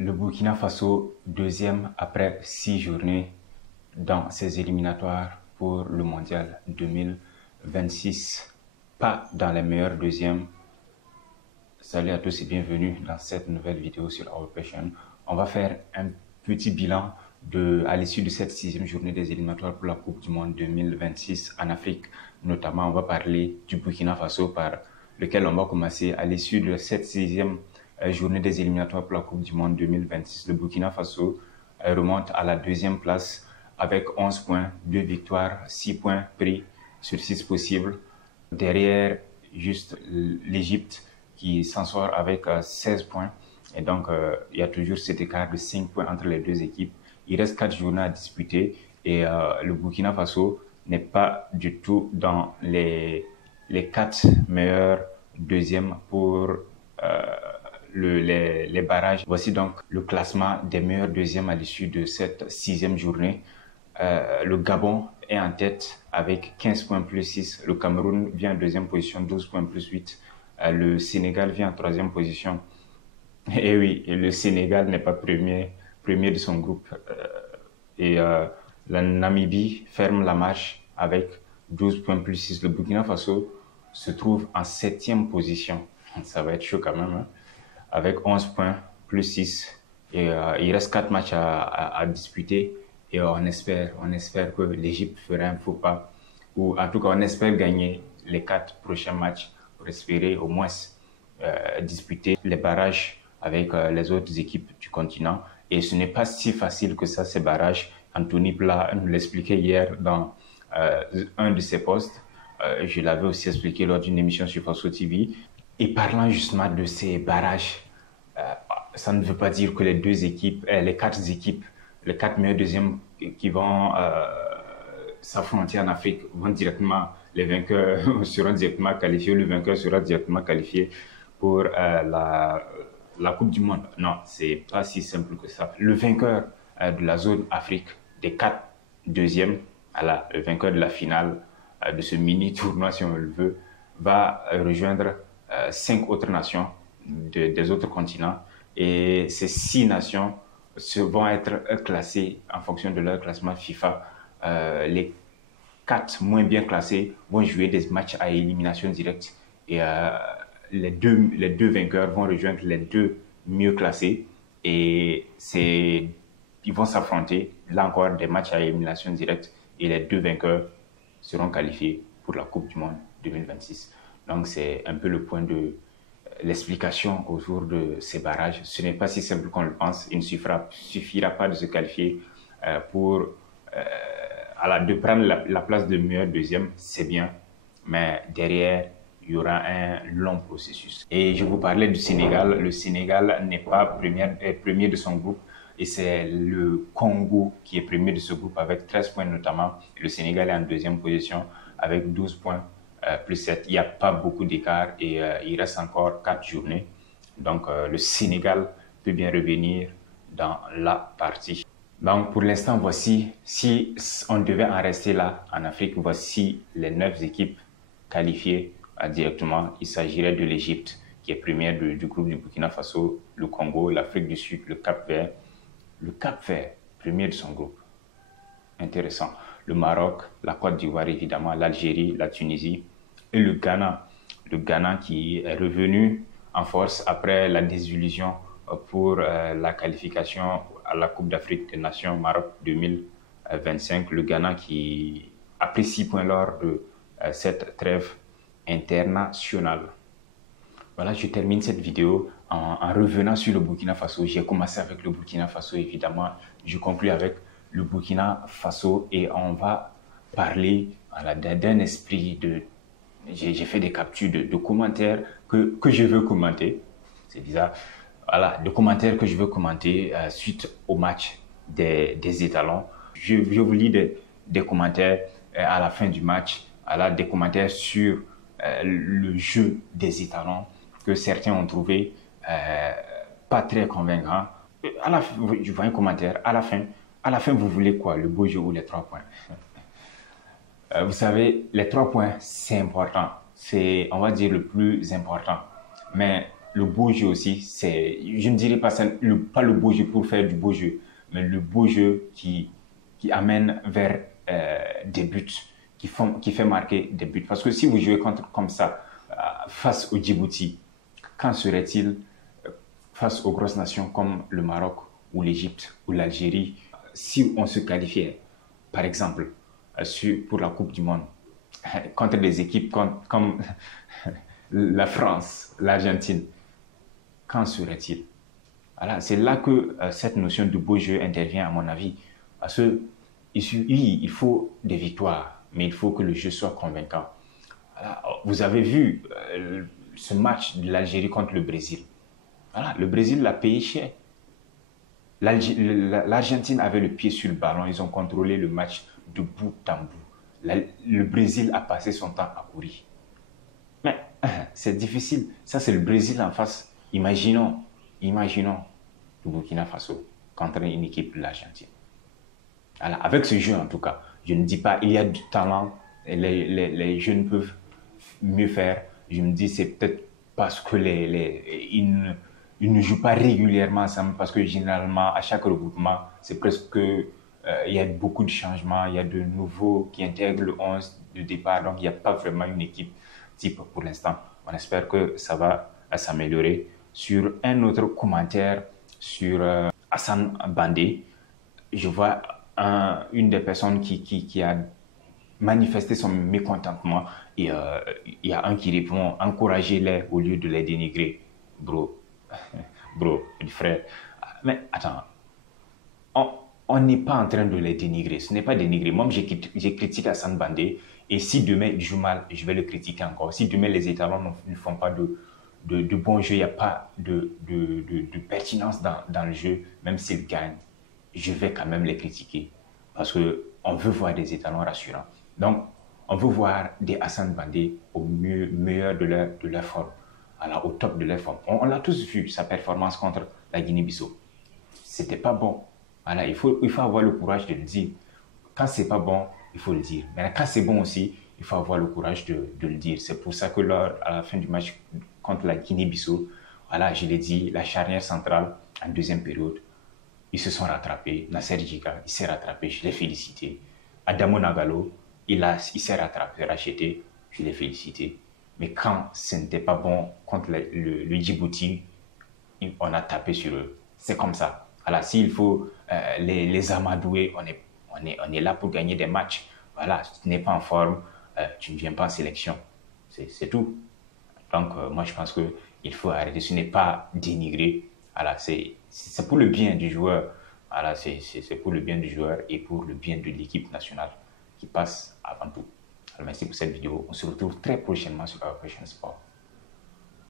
Le Burkina Faso, deuxième après 6 journées dans ses éliminatoires pour le Mondial 2026. Pas dans les meilleurs deuxièmes. Salut à tous et bienvenue dans cette nouvelle vidéo sur Our Passion. On va faire un petit bilan à l'issue de cette 6e journée des éliminatoires pour la Coupe du Monde 2026 en Afrique. Notamment, on va parler du Burkina Faso par lequel on va commencer à l'issue de cette 6e journée des éliminatoires pour la Coupe du Monde 2026. Le Burkina Faso remonte à la 2e place avec 11 points, 2 victoires, 6 points pris sur 6 possibles. Derrière, juste l'Égypte qui s'en sort avec 16 points. Et donc, il y a toujours cet écart de 5 points entre les deux équipes. Il reste 4 journées à disputer et le Burkina Faso n'est pas du tout dans les 4 meilleurs deuxièmes pour les barrages. Voici donc le classement des meilleurs deuxièmes à l'issue de cette 6e journée. Le Gabon est en tête avec 15 points plus 6. Le Cameroun vient en 2e position, 12 points plus 8. Le Sénégal vient en 3e position. Et oui, le Sénégal n'est pas premier de son groupe. La Namibie ferme la marche avec 12 points plus 6. Le Burkina Faso se trouve en 7e position. Ça va être chaud quand même, hein? Avec 11 points plus 6. Et il reste 4 matchs à disputer. Et on espère que l'Égypte fera un faux pas. Ou en tout cas, on espère gagner les 4 prochains matchs pour espérer au moins disputer les barrages avec les autres équipes du continent. Et ce n'est pas si facile que ça, ces barrages. Anthony Pla nous l'expliquait hier dans un de ses posts. Je l'avais aussi expliqué lors d'une émission sur Faso TV. Et parlant justement de ces barrages, ça ne veut pas dire que les 4 équipes, les 4 meilleurs deuxièmes qui vont s'affronter en Afrique vont directement, les vainqueurs seront directement qualifiés, le vainqueur sera directement qualifié pour la Coupe du Monde. Non, c'est pas si simple que ça. Le vainqueur de la zone Afrique, des 4 deuxièmes, le vainqueur de la finale de ce mini tournoi, si on le veut, va rejoindre 5 autres nations des autres continents. Et ces 6 nations vont être classées en fonction de leur classement FIFA. Les 4 moins bien classés vont jouer des matchs à élimination directe. Et les deux vainqueurs vont rejoindre les 2 mieux classés. Et ils vont s'affronter, là encore, des matchs à élimination directe. Et les 2 vainqueurs seront qualifiés pour la Coupe du Monde 2026. Donc, c'est un peu le point de l'explication autour de ces barrages. Ce n'est pas si simple qu'on le pense. Il ne suffira pas de se qualifier pour de prendre la place de meilleur deuxième, c'est bien. Mais derrière, il y aura un long processus. Et je vous parlais du Sénégal. Le Sénégal n'est pas premier de son groupe. Et c'est le Congo qui est premier de ce groupe avec 13 points notamment. Le Sénégal est en 2e position avec 12 points plus 7. Il n'y a pas beaucoup d'écart et il reste encore 4 journées. Donc le Sénégal peut bien revenir dans la partie. Donc pour l'instant, voici, si on devait en rester là en Afrique, voici les 9 équipes qualifiées directement. Il s'agirait de l'Égypte qui est première du groupe du Burkina Faso, le Congo, l'Afrique du Sud, le Cap-Vert. Le Cap-Vert, premier de son groupe. Intéressant. Le Maroc, la Côte d'Ivoire évidemment, l'Algérie, la Tunisie et le Ghana. Le Ghana qui est revenu en force après la désillusion pour la qualification à la Coupe d'Afrique des Nations Maroc 2025. Le Ghana qui a pris 6 points lors de cette trêve internationale. Voilà, je termine cette vidéo en revenant sur le Burkina Faso. J'ai commencé avec le Burkina Faso, évidemment. Je conclue avec le Burkina Faso et on va parler d'un esprit de... J'ai fait des captures de commentaires que je veux commenter. C'est bizarre. Voilà, de commentaires que je veux commenter suite au match des étalons. Je vous lis des commentaires à la fin du match. Voilà, des commentaires sur le jeu des étalons que certains ont trouvé pas très convaincant. Je vois un commentaire, à la fin, vous voulez quoi? Le beau jeu ou les 3 points? Vous savez, les 3 points, c'est important. C'est, on va dire, le plus important. Mais le beau jeu aussi, je ne dirais pas, pas le beau jeu pour faire du beau jeu, mais le beau jeu qui amène vers des buts, qui fait marquer des buts. Parce que si vous jouez comme ça, face au Djibouti, qu'en serait-il face aux grosses nations comme le Maroc ou l'Égypte ou l'Algérie, si on se qualifiait, par exemple, pour la Coupe du Monde, contre des équipes comme la France, l'Argentine, qu'en serait-il? Voilà, c'est là que cette notion de beau jeu intervient, à mon avis. Parce que oui, il faut des victoires, mais il faut que le jeu soit convaincant. Voilà, vous avez vu ce match de l'Algérie contre le Brésil. Voilà, le Brésil l'a payé cher. L'Argentine avait le pied sur le ballon, ils ont contrôlé le match de bout en bout. Le Brésil a passé son temps à courir. Mais c'est difficile. Ça, c'est le Brésil en face. Imaginons le Burkina Faso contre une équipe de l'Argentine. Voilà, avec ce jeu, en tout cas, je ne dis pas il y a du talent, les jeunes peuvent mieux faire. Je me dis c'est peut-être parce que ils ne jouent pas régulièrement ensemble, parce que généralement, à chaque regroupement, c'est presque il y a beaucoup de changements, il y a de nouveaux qui intègrent le 11 de départ, donc il n'y a pas vraiment une équipe type pour l'instant. On espère que ça va s'améliorer. Sur un autre commentaire sur Hassan Bandé, je vois une des personnes qui a manifesté son mécontentement et il y a un qui répond encouragez-les au lieu de les dénigrer. Bro, bro, frère. Mais attends, on n'est pas en train de les dénigrer. Ce n'est pas dénigrer. Moi, j'ai critiqué Hassan Bandé. Et si demain il joue mal, je vais le critiquer encore. Si demain les étalons ne font pas de bon jeu, il n'y a pas de pertinence dans le jeu, même s'ils gagnent, je vais quand même les critiquer. Parce qu'on veut voir des étalons rassurants. Donc, on veut voir des Hassan Bandé au meilleur de leur forme, alors, au top de leur forme. On l'a tous vu, sa performance contre la Guinée-Bissau. C'était pas bon. Voilà, il faut avoir le courage de le dire. Quand c'est pas bon, il faut le dire. Mais quand c'est bon aussi, il faut avoir le courage de le dire. C'est pour ça que à la fin du match contre la Guinée-Bissau, voilà, je l'ai dit, la charnière centrale en deuxième période, ils se sont rattrapés. Nasser Djika, il s'est rattrapé, je l'ai félicité. Adamo Nagalo, il s'est rattrapé, racheté, je l'ai félicité. Mais quand ce n'était pas bon contre le Djibouti, on a tapé sur eux. C'est comme ça. Voilà, s'il faut les amadouer, on est là pour gagner des matchs. Voilà, si tu n'es pas en forme, tu ne viens pas en sélection. C'est tout. Donc, moi, je pense qu'il faut arrêter. Ce n'est pas dénigrer. Voilà, c'est pour le bien du joueur. Voilà, c'est pour le bien du joueur et pour le bien de l'équipe nationale qui passe avant tout. Alors, merci pour cette vidéo. On se retrouve très prochainement sur Operation Sport.